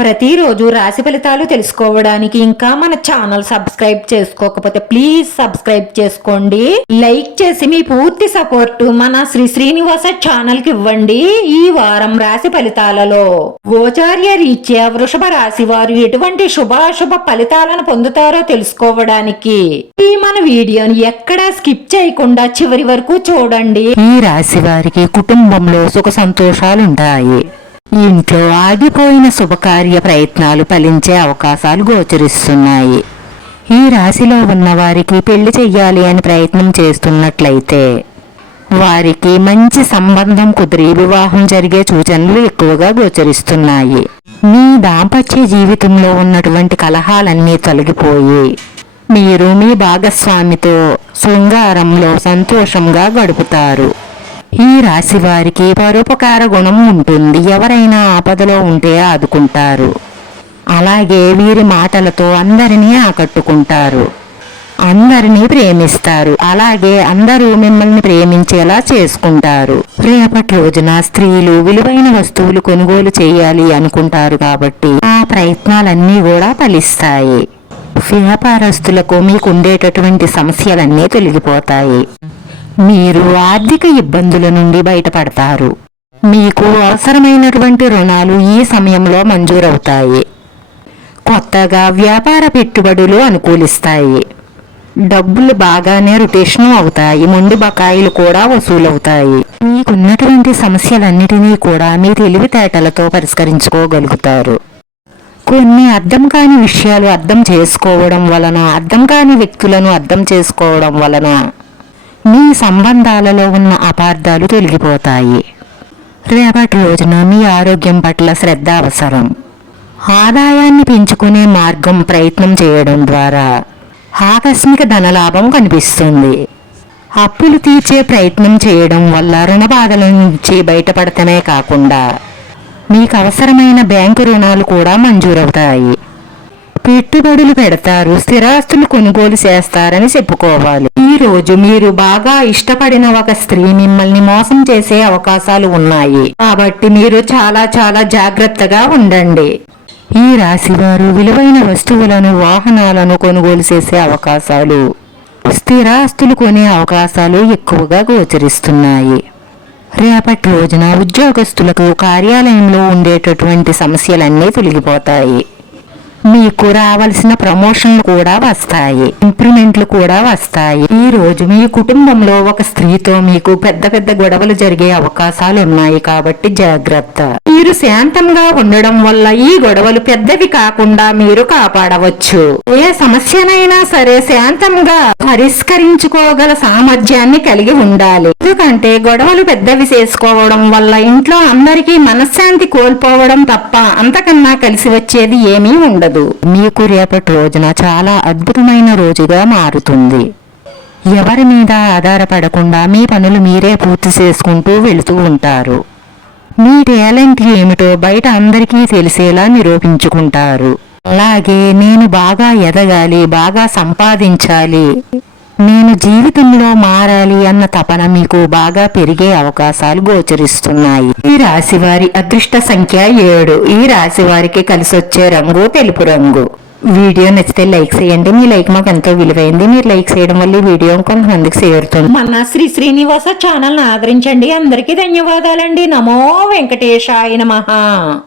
ప్రతిరోజు రాశి ఫలితాలు తెలుసుకోవడానికి ఇంకా మన ఛానల్ సబ్స్క్రైబ్ చేసుకోకపోతే ప్లీజ్ సబ్స్క్రైబ్ చేసుకోండి. లైక్ చేసి మీ పూర్తి సపోర్ట్ మన శ్రీ శ్రీనివాస ఛానల్కి ఇవ్వండి ఈ వారం రాశి ఫలితాలలో. గోచార్య రీత్యా వృషభ రాశి వారు ఎటువంటి శుభాశుభ ఫలితాలను పొందుతారో తెలుసుకోవడానికి ఈ మన వీడియోని ఎక్కడా స్కిప్ చేయకుండా చివరి వరకు చూడండి. ఈ రాశి వారికి కుటుంబంలో సుఖ సంతోషాలుంటాయి. ఇంట్లో ఆగిపోయిన శుభకార్య ప్రయత్నాలు ఫలించే అవకాశాలు గోచరిస్తున్నాయి. ఈ రాశిలో ఉన్నవారికి పెళ్ళి చెయ్యాలి అని ప్రయత్నం చేస్తున్నట్లయితే వారికి మంచి సంబంధం కుదిరి వివాహం జరిగే సూచనలు ఎక్కువగా గోచరిస్తున్నాయి. మీ దాంపత్య జీవితంలో ఉన్నటువంటి కలహాలన్నీ తొలగిపోయి మీరు మీ భాగస్వామితో శృంగారంలో సంతోషంగా గడుపుతారు. ఈ రాశి వారికి పరోపకార గుణం ఉంటుంది. ఎవరైనా ఆపదలో ఉంటే ఆదుకుంటారు. అలాగే వీరి మాటలతో అందరినీ ఆకట్టుకుంటారు. అందరినీ ప్రేమిస్తారు. అలాగే అందరూ మిమ్మల్ని ప్రేమించేలా చేసుకుంటారు. రేపటి రోజున స్త్రీలు విలువైన వస్తువులు కొనుగోలు చేయాలి అనుకుంటారు కాబట్టి ఆ ప్రయత్నాలన్నీ కూడా ఫలిస్తాయి. వ్యాపారస్తులకు మీకు ఉండేటటువంటి సమస్యలన్నీ తొలగిపోతాయి. మీరు ఆర్థిక ఇబ్బందుల నుండి బయటపడతారు. మీకు అవసరమైనటువంటి రుణాలు ఈ సమయంలో మంజూరవుతాయి. కొత్తగా వ్యాపార పెట్టుబడులు అనుకూలిస్తాయి. డబ్బులు బాగానే రొటేషన్ అవుతాయి. ముందు బకాయిలు కూడా వసూలవుతాయి. మీకున్నటువంటి సమస్యలన్నిటినీ కూడా మీ తెలివితేటలతో పరిష్కరించుకోగలుగుతారు. కొన్ని అర్థం కాని విషయాలు అర్థం చేసుకోవడం వలన అర్థం కాని వ్యక్తులను అర్థం చేసుకోవడం వలన మీ సంబంధాలలో ఉన్న అపార్థాలు తొలగిపోతాయి. రేపటి రోజున మీ ఆరోగ్యం పట్ల శ్రద్ధ అవసరం. ఆదాయాన్ని పెంచుకునే మార్గం ప్రయత్నం చేయడం ద్వారా ఆకస్మిక ధనలాభం కనిపిస్తుంది. అప్పులు తీర్చే ప్రయత్నం చేయడం వల్ల రుణ బాధల నుంచి బయటపడటమే కాకుండా మీకు అవసరమైన బ్యాంకు రుణాలు కూడా మంజూరవుతాయి. పెట్టుబడులు పెడతారు స్థిరాస్తులు కొనుగోలు చేస్తారని చెప్పుకోవాలి. ఈ రోజు మీరు బాగా ఇష్టపడిన ఒక స్త్రీ మిమ్మల్ని మోసం చేసే అవకాశాలు ఉన్నాయి. కాబట్టి మీరు చాలా చాలా జాగ్రత్తగా ఉండండి. ఈ రాశి వారు విలువైన వస్తువులను వాహనాలను కొనుగోలు చేసే అవకాశాలు స్థిరాస్తులు కొనే అవకాశాలు ఎక్కువగా గోచరిస్తున్నాయి. రేపటి రోజున ఉద్యోగస్తులకు కార్యాలయంలో ఉండేటటువంటి సమస్యలన్నీ తొలగిపోతాయి. మీకు రావాల్సిన ప్రమోషన్లు కూడా వస్తాయి ఇంప్రూవ్మెంట్లు కూడా వస్తాయి. ఈ రోజు మీ కుటుంబంలో ఒక స్త్రీతో మీకు పెద్ద పెద్ద గొడవలు జరిగే అవకాశాలు ఉన్నాయి కాబట్టి జాగ్రత్త. మీరు శాంతంగా ఉండడం వల్ల ఈ గొడవలు పెద్దవి కాకుండా మీరు కాపాడవచ్చు. ఏ సమస్యనైనా సరే శాంతంగా పరిష్కరించుకోగల సామర్థ్యాన్ని కలిగి ఉండాలి. ఎందుకంటే గొడవలు పెద్దవి చేసుకోవడం వల్ల ఇంట్లో అందరికీ మనశ్శాంతి కోల్పోవడం తప్ప అంతకన్నా కలిసి వచ్చేది ఏమీ ఉండదు. మీకు రేపటి రోజున చాలా అద్భుతమైన రోజుగా మారుతుంది. ఎవరి మీద ఆధారపడకుండా మీ పనులు మీరే పూర్తి చేసుకుంటూ వెళుతూ ఉంటారు. మీ టాలెంట్ ఏమిటో బయట అందరికీ తెలిసేలా నిరూపించుకుంటారు. అలాగే నేను బాగా ఎదగాలి బాగా సంపాదించాలి. నేను జీవితంలో మారాలి అన్న తపన మీకు బాగా పెరిగే అవకాశాలు గోచరిస్తున్నాయి. ఈ రాశి వారి అదృష్ట సంఖ్య ఏడు. ఈ రాశి వారికి కలిసి వచ్చే రంగు తెలుపు రంగు. వీడియో నచ్చితే లైక్ చేయండి. మీ లైక్ మాకు ఎంతో విలువైంది. మీరు లైక్ చేయడం వల్ల వీడియో కొంతమందికి చేరుతుంది. మన శ్రీ శ్రీనివాస ఛానల్ ఆదరించండి. అందరికీ ధన్యవాదాలండి. నమో వెంకటేశాయ మహా